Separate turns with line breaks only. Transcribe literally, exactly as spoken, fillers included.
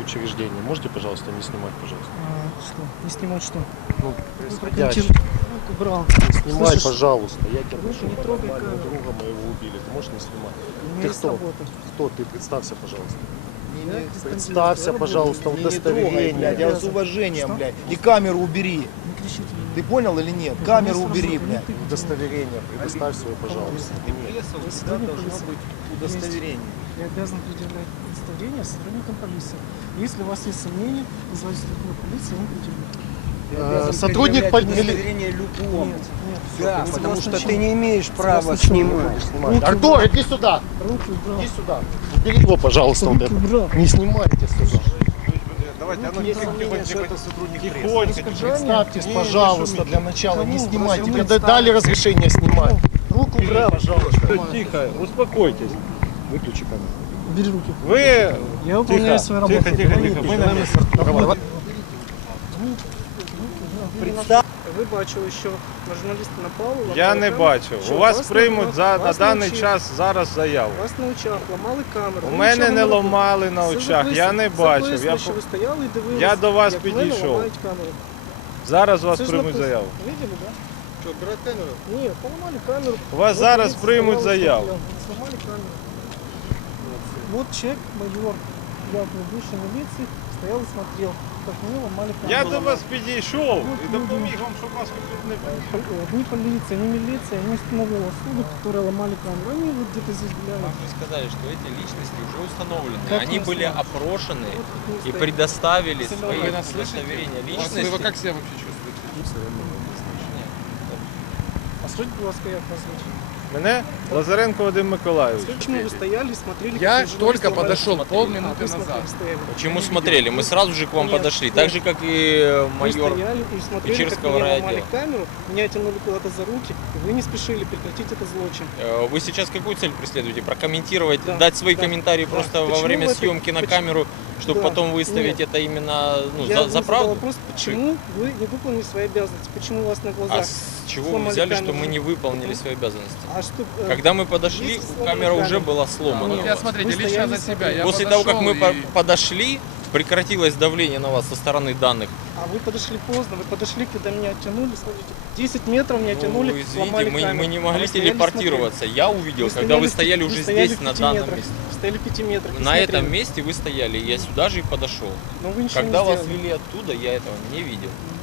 учреждения. Можете, пожалуйста, не снимать, пожалуйста?
А, что? Не снимать что?
Ну,
Вы
происходящее.
прокомментируйте. Руку убрал.
Не снимай,
Слышишь?
пожалуйста. Я тебя
Руку
прошу,
не трогай
нормального
камеру.
друга моего убили. Ты можешь не снимать?
У меня
Ты
есть
кто?
работа.
Кто ты? Представься, пожалуйста.
Я Константин,
Представься,
я
пожалуйста,
работаю.
Не, не трогай, блядь,
удостоверение.
я с
Что?
уважением, блядь. И камеру убери.
Не кричите на меня.
Ты понял или нет?
Это
Камеру
место
убери,
работы,
блядь.
не ты.
Удостоверение. Предоставь свое, пожалуйста.
Пресса, у тебя
Сотрудник
должно
полиции.
быть удостоверение.
Я обязан предъявлять удостоверение сотрудникам полиции. Если у вас есть сомнения, вызывайте сотрудника полиции, он предъявит.
Ты
Э,
обязан
сотрудник
предъявлять
полиции-
удостоверение любому.
Нет, нет.
Да,
Согласно
потому что
чему?
ты не имеешь права
Согласно чему?
снимать.
Снимай.
Руки
Артур,
убрал.
иди сюда.
Руки убрал.
Иди сюда. Убери его, пожалуйста. вот
Руки
это.
убрал.
Не снимайте, сказал.
Давайте,
оно
есть
тихо,
сомнение,
тихо,
что
тихо.
это сотрудник
Тихонько,
Содержание?
представьтесь,
Не, не
пожалуйста,
шумите.
для начала. Не
Кому?
снимайте. Тебе
Представьтесь.
дали разрешение снимать. Руку убрал, пожалуйста.
Тихо, успокойтесь.
Выключи камеру.
Убери руки.
Вы...
Я выполняю свою работу.
Тихо, тихо, тихо. Мы на месте.
Давай.
Представь.
Ви бачили, що на журналіста напали?
Я
ламали
не
камеру?
бачив.
Що,
У вас
вас
приймуть
на-
за, на
вас
даний
на очі-
час зараз заяву.
Вас на очах ламали камеру.
У
Ви
мене
нічого
не
робили.
ламали на
Це
очах, я не
записано-
бачив.
записано,
Я
що
по-
ви стояли і дивились,
Я до вас
як в мене
підійшов.
ламають камеру.
Зараз вас
Це ж
приймуть
написано.
заяву.
Видели, да?
Что, брать камеру?
Ні, поламали камеру.
У вас
Вот
зараз
полиция
приймуть
сказала,
заяву.
что сломали камеру. Вот человек, майор, явно бывший милиции, стоял и смотрел, как мне ломали камеру.
Я до вас підійшов
Вот
і
люди.
допоміг вам, щоб вас тут не було.
Ни полиция, ни милиция не установила особу, которые ломали камеру. Они вот где-то здесь гуляли.
Вам же сказали, что эти личности уже установлены.
Как
Они
не
были
установлены?
опрошены
Вот тут не
и
стоит.
предоставили
Вы
свои
нас
удостоверения
Вы
личности.
как себя вообще чувствуете?
А скажите, будь ласка, як вас звуть?
Мене Лазаренко Вадим Миколайович.
Скажите, почему вы стояли и смотрели,
Я
как журналисты
только
ломали
подошел
камеру?
полминуты
А, вы
назад.
смотрели, стояли.
Почему смотрели? Мы сразу же к вам
Нет,
подошли.
нет.
Так же, как и э,
Вы
майор.
стояли и смотрели, как
Печерского
мне
райотдела.
ломали камеру, меня тянули куда-то за руки, и вы не спешили прекратить это злочин.
Э, Вы сейчас какую цель преследуете? Прокомментировать,
Да,
дать свои
да,
комментарии
да.
просто во
Почему
время
вы это-
съемки на
почему-
камеру, чтобы
Да,
потом выставить
нет.
это именно ну,
Я
за,
вам
за
задал
правду?
вопрос, почему вы не выполнили свои обязанности, почему у вас на
А
глазах?
с чего вы
сломали
взяли, что
камеру?
мы не выполнили
Потому-
свои обязанности?
А что, э,
Когда мы подошли,
если сломали
камера уже
камеру?
была сломана.
Нет.
у
Я,
вас.
смотрите,
Вы
лично
стояли
за
и
себя.
смотрели.
Я
После того, как
подошел
мы по-
и-
подошли, прекратилось давление на вас со стороны данных.
А вы подошли поздно, вы подошли, когда меня оттянули, смотрите, десять метров меня
Ну,
оттянули,
извините,
сломали
мы,
камеру.
мы не
А
могли
вы стояли,
телепортироваться. Я увидел,
смотрели.
когда вы
в пяти-
стояли уже
стояли
здесь,
в
на
пяти
данном
метрах.
месте.
Стояли в пяти метрах. и
На
смотрели.
этом месте вы стояли, я сюда же и подошел.
Но вы ничего
Когда
не
вас
сделали.
вели оттуда, я этого не видел.